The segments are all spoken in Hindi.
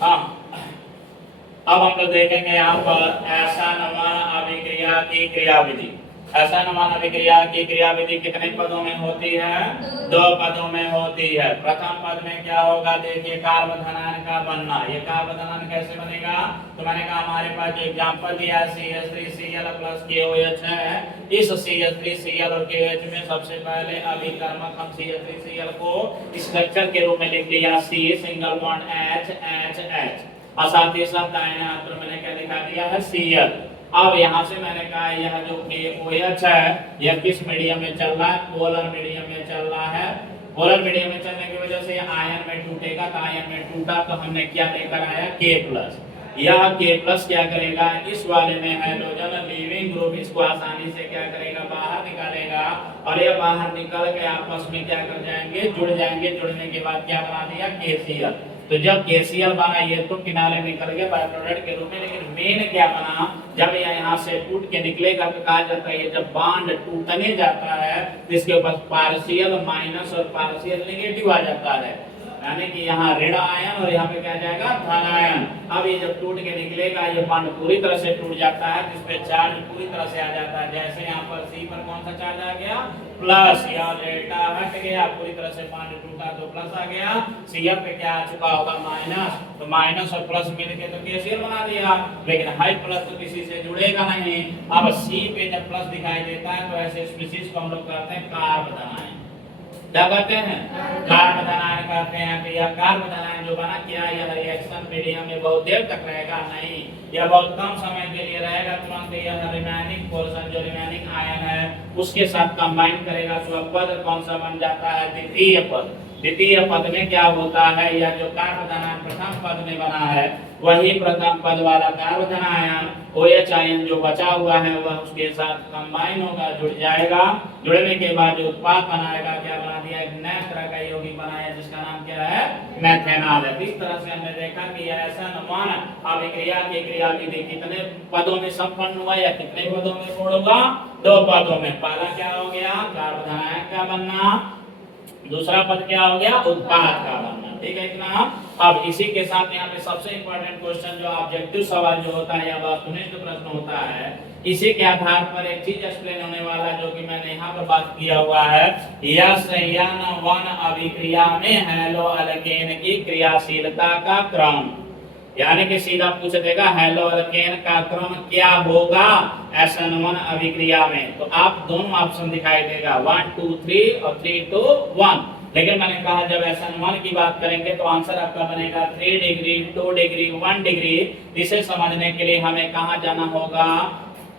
हाँ, अब हम लोग देखेंगे यहाँ पर असमान अभिक्रिया की क्रियाविधि। असमान अभिक्रिया की क्रियाविधि कितने पदों में होती है? 2 पदों में होती है। प्रथम पद में क्या होगा? देखिए, कार्बोधनायन का बनना। ये कार्बोधनायन कैसे बनेगा? तो मैंने कहा हमारे पास जो एग्जांपल दिया है CH3Cl प्लस KOH है। इस CH3Cl और KOH में सबसे पहले अभिकर्मक हम CH3Cl को स्ट्रक्चर के रूप में लिख लिया C single bond H H H, और साथ ही साथ दाहिने हाथ पर मैंने क्या दिखा दिया है? Cl। अब यहाँ से मैंने कहा यह जो KOH है यह किस मीडियम में चल रहा है? पोलर मीडियम में चल रहा है। पोलर मीडियम में चलने की वजह से आयन में टूटेगा, तो आयन में टूटा तो हमने क्या लेकर आया? K+। यह K+ क्या करेगा? इस वाले में हाइड्रोजन लीविंग ग्रुप इसको आसानी से क्या करेगा? बाहर निकालेगा, और ये बाहर निकल के आपस में क्या कर जाएंगे? जुड़ जाएंगे। जुड़ने के बाद क्या बना दिया? KCl। तो जब KCl बना ये तो किनारे निकल गया बाय प्रोडक्ट के रूप में, लेकिन मेन क्या बना? जब ये यहाँ से टूट के निकलेगा तो कहा जाता है ये जब बॉन्ड टूटने जाता है तो इसके ऊपर पार्शियल माइनस और पार्शियल नेगेटिव आ जाता है, यानी कि यहाँ ऋण आयन और यहाँ पे क्या जाएगा? धन आयन। अब ये जब टूट के निकलेगा ये बॉन्ड पूरी तरह से टूट जाता है, जिसपे चार्ज पूरी तरह से आ जाता है। जैसे यहाँ पर C पर कौन सा चार्ज आ गया? प्लस। या डेल्टा हट गया, पूरी तरह से बॉन्ड टूटा तो प्लस आ गया। Cl पे क्या आ चुका होगा? माइनस। तो माइनस और प्लस मिलके तो KCl बना दिया, लेकिन हाई प्लस तो किसी से जुड़ेगा नहीं। अब C पे जब प्लस दिखाई देता है तो ऐसे स्पीशीज को हम लोग कहते हैं कार्बोधनायन। क्या कहते हैं? कार्बोधनायन कहते हैं। तो यह कार्बोधनायन जो बना, क्या यह रिएक्शन मीडियम में बहुत देर तक रहेगा? नहीं, यह बहुत कम समय के लिए रहेगा। तुरंत यह रिमेनिंग पोर्शन जो रिमेनिंग आयन है उसके साथ कंबाइन करेगा, तो पद कौन सा बन जाता है? द्वितीय पद। द्वितीय पद में क्या होता है? यह जो कार्बोधनायन प्रथम पद में बना है वही प्रथम पद वाला कार्बोधनायन OH आयन जो बचा हुआ है वह उसके साथ कंबाइन होगा, जुड़ जाएगा। जुड़ने के बाद जो उत्पाद बनाएगा, क्या बना दिया? एक नया तरह का यौगिक बनाया जिसका नाम क्या है? मेथेनॉल है। इस तरह से हमने देखा कि असमान अभिक्रिया की क्रियाविधि कितने पदों में संपन्न हुआ या कितने पदों में पूर्ण हुआ? 2 पदों में। पहला क्या हो गया? कार्बोधनायन का बनना। दूसरा पद क्या हो गया? उत्पाद का बनना। ठीक है इतना। अब इसी के साथ यहाँ पे सबसे इंपॉर्टेंट क्वेश्चन जो ऑब्जेक्टिव सवाल जो होता है या वस्तुनिष्ठ प्रश्न होता है, इसी के आधार पर एक चीज एक्सप्लेन होने वाला है जो कि मैंने यहाँ पर बात किया हुआ है। SN1 अभिक्रिया में हैलो अल्केन की क्रियाशीलता का क्रम, यानी कि सीधा पूछ देगा हैलो अल्केन का क्रम क्या होगा SN1 अभिक्रिया में। तो आप दोनों ऑप्शन दिखाई देगा 1 2 3 और 3 2 1। लेकिन मैंने कहा जब SN1 की बात करेंगे तो आंसर आपका बनेगा 3 डिग्री 2 डिग्री 1 डिग्री। इसे समझने के लिए हमें कहाँ जाना होगा?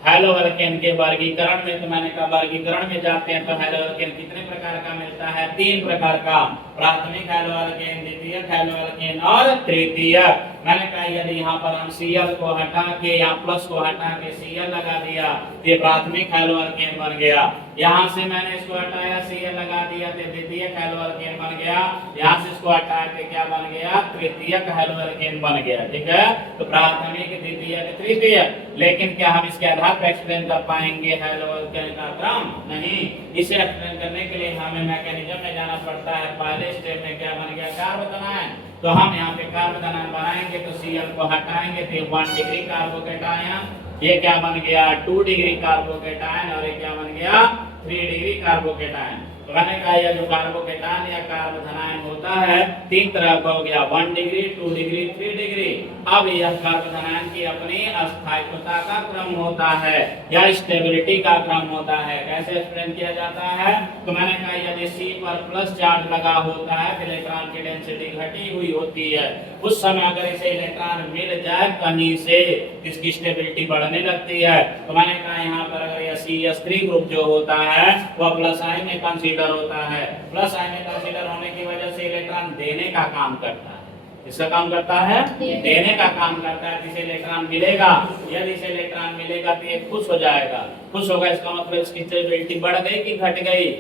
हैलो अल्केन के वर्गीकरण में। तो मैंने कहा वर्गीकरण में जाते हैं तो हैलो अल्केन कितने प्रकार का मिलता है? 3 प्रकार का। प्राथमिक हैलो अल्केन, द्वितीयक हैलो अल्केन और तृतीयक। मैंने कहा यदि यहाँ पर हम Cl को हटा के या प्लस को हटा के Cl लगा दिया ये प्राथमिक हैलो अल्केन बन गया। यहाँ से मैंने इसको हटाया Cl लगा दिया तो द्वितीयक हैलो अल्केन बन गया। यहाँ से इसको हटा के क्या बन गया? तृतीयक हैलो अल्केन बन गया। ठीक है, तो प्राथमिक, द्वितीयक, तृतीयक। लेकिन क्या हम इसके आधार पर एक्सप्लेन कर पाएंगे हैलो अल्केन का क्रम? नहीं। इसे एक्सप्लेन करने के लिए हमें मैकेनिज्म में जाना पड़ता है। पहले स्टेप में क्या बन गया? कार्बोधनायन। तो हम यहाँ पे कार्बोधनायन बनाएंगे तो Cl को हटाएंगे तो 1 डिग्री कार्बोकेटायन, ये क्या बन गया? 2 डिग्री कार्बोकेटायन, और ये क्या बन गया? 3 डिग्री कार्बोकेटायन। तो मैंने कहा यह जो कार्बोकेटायन या कार्बोधनायन होता है 3 तरह का हो गया, 1 डिग्री 2 डिग्री 3 डिग्री। अब यह कार्बोधनायन की अपनी अस्थायित्वता का क्रम होता है या स्टेबिलिटी का क्रम होता है। कैसे एक्सप्लेन किया जाता है? तो मैंने कहा यदि C पर प्लस चार्ज लगा होता है तो इलेक्ट्रॉन की डेंसिटी घटी हुई होती है। उस समय अगर इसे इलेक्ट्रॉन मिल जाए कहीं से इसकी स्टेबिलिटी बढ़ने लगती है। तो मैंने कहा यहाँ पर अगर यह CH3 ग्रुप जो होता है वह प्लस आयन में कंसीडर होता है। प्लस आयन में कंसीडर होने की वजह से इलेक्ट्रॉन देने का काम करता है। इसका काम करता है? देने का काम करता है। जिसे इलेक्ट्रॉन मिलेगा, यदि इसे इलेक्ट्रॉन मिलेगा तो ये खुश हो जाएगा। खुश होगा इसका मतलब इसकी स्टेबिलिटी बढ़ गई कि घट गई?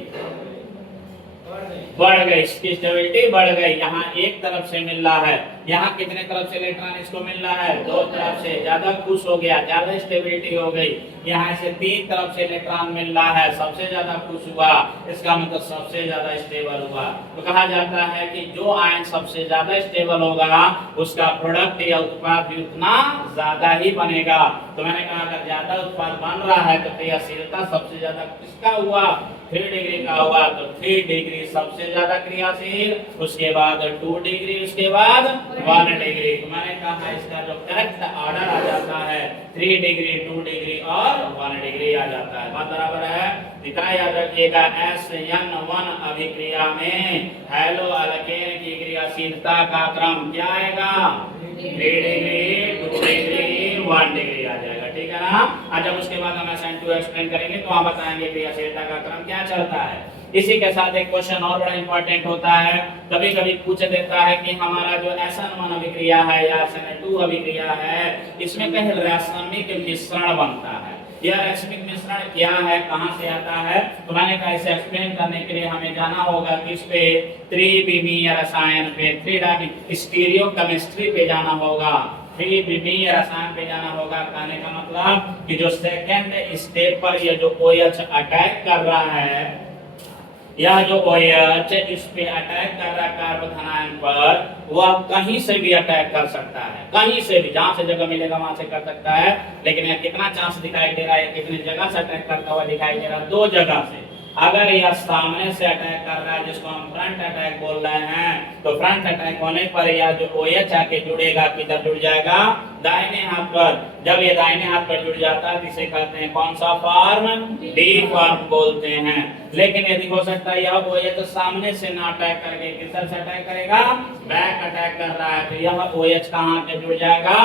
बढ़ गई। इसकी स्टेबिलिटी बढ़ गई। यहाँ एक तरफ से मिल रहा है यहाँ कितने तरफ से इलेक्ट्रॉन इसको मिल रहा है, दो तरफ से, ज्यादा खुश हो गया, ज्यादा स्टेबिलिटी हो गई। यहाँ से तीन तरफ से इलेक्ट्रॉन मिल रहा है, सबसे ज्यादा खुश हुआ, इसका मतलब सबसे ज्यादा स्टेबल हुआ। तो कहा जाता है कि जो आयन सबसे ज्यादा स्टेबल होगा उसका प्रोडक्ट या उत्पाद भी उतना ज्यादा ही बनेगा। तो मैंने कहा अगर ज्यादा उत्पाद बन रहा है तो क्रियाशीलता सबसे ज्यादा किसका हुआ, 3 डिग्री का हुआ। तो 3 डिग्री सबसे ज्यादा क्रियाशील, उसके बाद 2 डिग्री, उसके बाद 1 डिग्री। तो मैंने कहा इसका जो करेक्ट ऑर्डर आ जाता है 3 डिग्री, 2 डिग्री और 1 डिग्री आ जाता है। बात बराबर है। इतना याद रखिएगा, SN1 अभिक्रिया में हैलो अल्केन की क्रियाशीलता का क्रम क्या आएगा, 3 डिग्री, 2 डिग्री, 1 डिग्री आ जाएगा। ठीक है ना। आज जब उसके बाद हम SN2 एक्सप्लेन करेंगे तो हम बताएंगे क्रियाशीलता का क्रम क्या चलता है। इसी के साथ एक क्वेश्चन और बड़ा इंपॉर्टेंट होता है, कभी कभी पूछ देता है कि हमारा जो SN1 अभिक्रिया है या SN2 अभिक्रिया है, इसमें कहीं रासायनिक मिश्रण बनता है। यह रासायनिक मिश्रण क्या है, कहां से आता है, तो मैंने कहा इसे एक्सप्लेन करने के लिए हमें जाना होगा किस पे, त्रिविमीय रसायन पे, थ्री स्टीरियो केमिस्ट्री पे जाना होगा, त्रिविमीय रसायन पे जाना होगा। कहने का मतलब कि जो सेकंड स्टेप पर ये जो OH अटैक कर रहा है, यह जो OH इस पे अटैक कर रहा है कार्बन आयन पर, वह कहीं से भी अटैक कर सकता है, कहीं से भी, जहां से जगह मिलेगा वहां से कर सकता है। लेकिन यह कितना चांस दिखाई दे रहा है, कितनी जगह से अटैक करता हुआ दिखाई दे रहा है, 2 जगह से। अगर यह सामने से अटैक कर रहा है जिसको हम फ्रंट अटैक बोल रहे हैं, तो फ्रंट अटैक होने पर यह जो OH आके जुड़ेगा, किधर जुड़ जाएगा, दाहिने हाथ पर। जब ये दाहिने हाथ पर जुड़ जाता है इसे कहते हैं कौन सा फॉर्म, डी फॉर्म बोलते हैं। लेकिन यदि हो सकता है यह OH तो सामने से ना अटैक करके किधर से अटैक करेगा, बैक अटैक कर रहा है, तो यह OH कहां पे जुड़ जाएगा,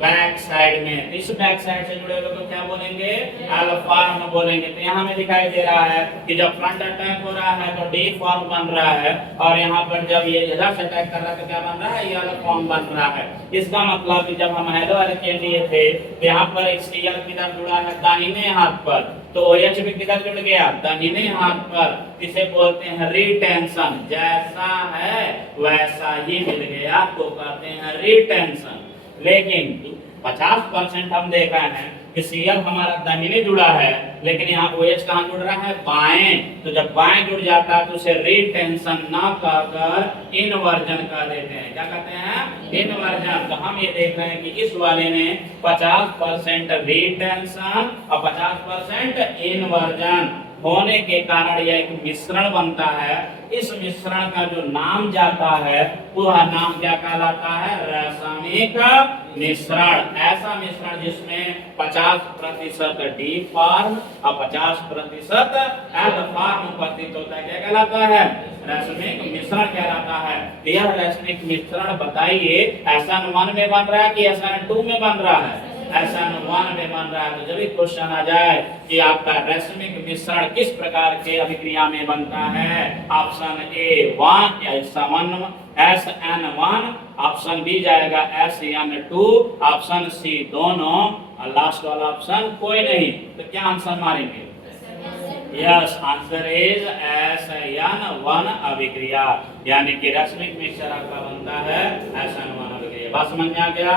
बैक साइड में। इस बैक साइड से जुड़े हुए को क्या बोलेंगे, अल्फा फॉर्म बोलेंगे। तो यहाँ हमें दिखाई दे रहा है कि जब फ्रंट अटैक हो रहा है तो डी फॉर्म बन रहा है, और यहाँ पर जब ये इधर से अटैक कर रहा है तो क्या बन रहा है, ये अल्फा फॉर्म बन रहा है। इसका मतलब कि जब हम हेलो अल्केन लिए थे तो यहाँ पर Cl किधर जुड़ा है, दाहिने हाथ पर, तो OH भी किधर जुड़ गया, दाहिने हाथ पर। इसे बोलते हैं रिटेंशन, जैसा है वैसा ही मिल गया तो कहते हैं रिटेंशन। लेकिन 50% हम देख रहे हैं कि Cl हमारा दाहिने जुड़ा है, लेकिन यहाँ OH कहाँ जुड़ रहा है, बाएं। तो जब बाएं जुड़ जाता है तो उसे रिटेंशन ना कहकर इनवर्जन कह देते हैं। क्या कहते हैं, इनवर्जन। तो हम ये देख रहे हैं कि इस वाले में 50% रिटेंशन और 50% इनवर्जन होने के कारण यह एक मिश्रण बनता है। इस मिश्रण का जो नाम जाता है वह नाम क्या कहलाता है, रासायनिक मिश्रण। ऐसा मिश्रण जिसमें 50% डी फॉर्म और 50% एल फॉर्म उपस्थित होता है, क्या कहलाता है, रासायनिक मिश्रण कहलाता है। यह रासायनिक मिश्रण बताइए SN1 में बन रहा है कि SN2 में बन रहा है, SN1 में बन रहा है। तो जब भी क्वेश्चन आ जाए कि आपका रासायनिक मिश्रण किस प्रकार के अभिक्रिया में बनता है, ऑप्शन ए 1 या SN1, ऑप्शन बी जाएगा SN2, ऑप्शन सी दोनों, और लास्ट वाला ऑप्शन कोई नहीं। तो क्या आंसर मारेंगे, यस आंसर इज SN1 अभिक्रिया, यानी कि रासायनिक मिश्रण आपका बनता है SN1 अभिक्रिया। बात समझ में आ गया।